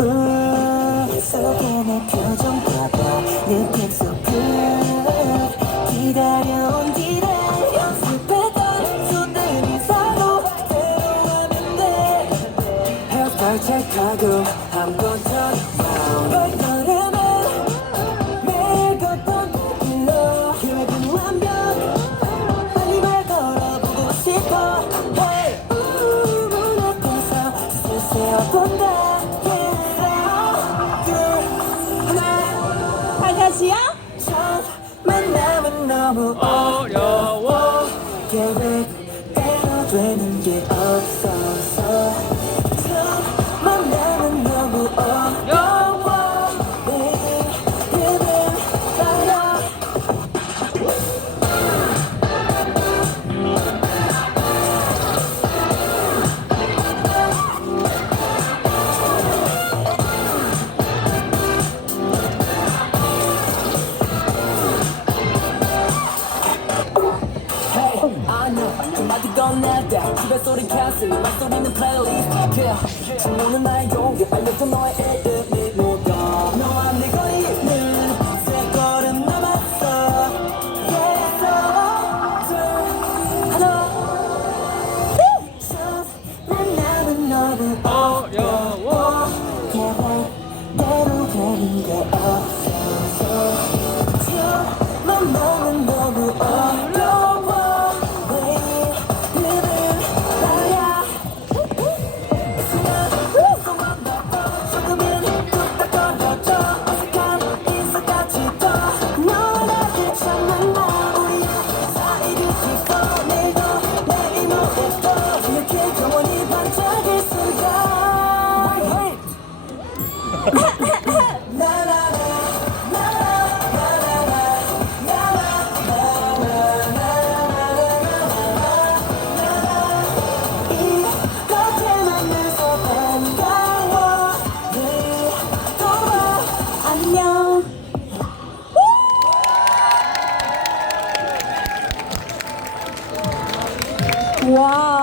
우리 속에 내 표정 봐봐. 느낌 so good 기다려온 뒤를 연습했던 손들이 서로 들어왔는데 햇살 체크하고 한번 turn round. 발걸음을 매일 걷던 길로 계획은 완벽. 빨리 말 걸어보고 싶어. Hey! 우문 앞에서 쓸쓸 본다 같이요? 첫 만남은 너무 어려 집에 소리 캔슬 말 소리는 플레이리스트 yeah. 주문은 나의 용기 알려줘 너의 이 哇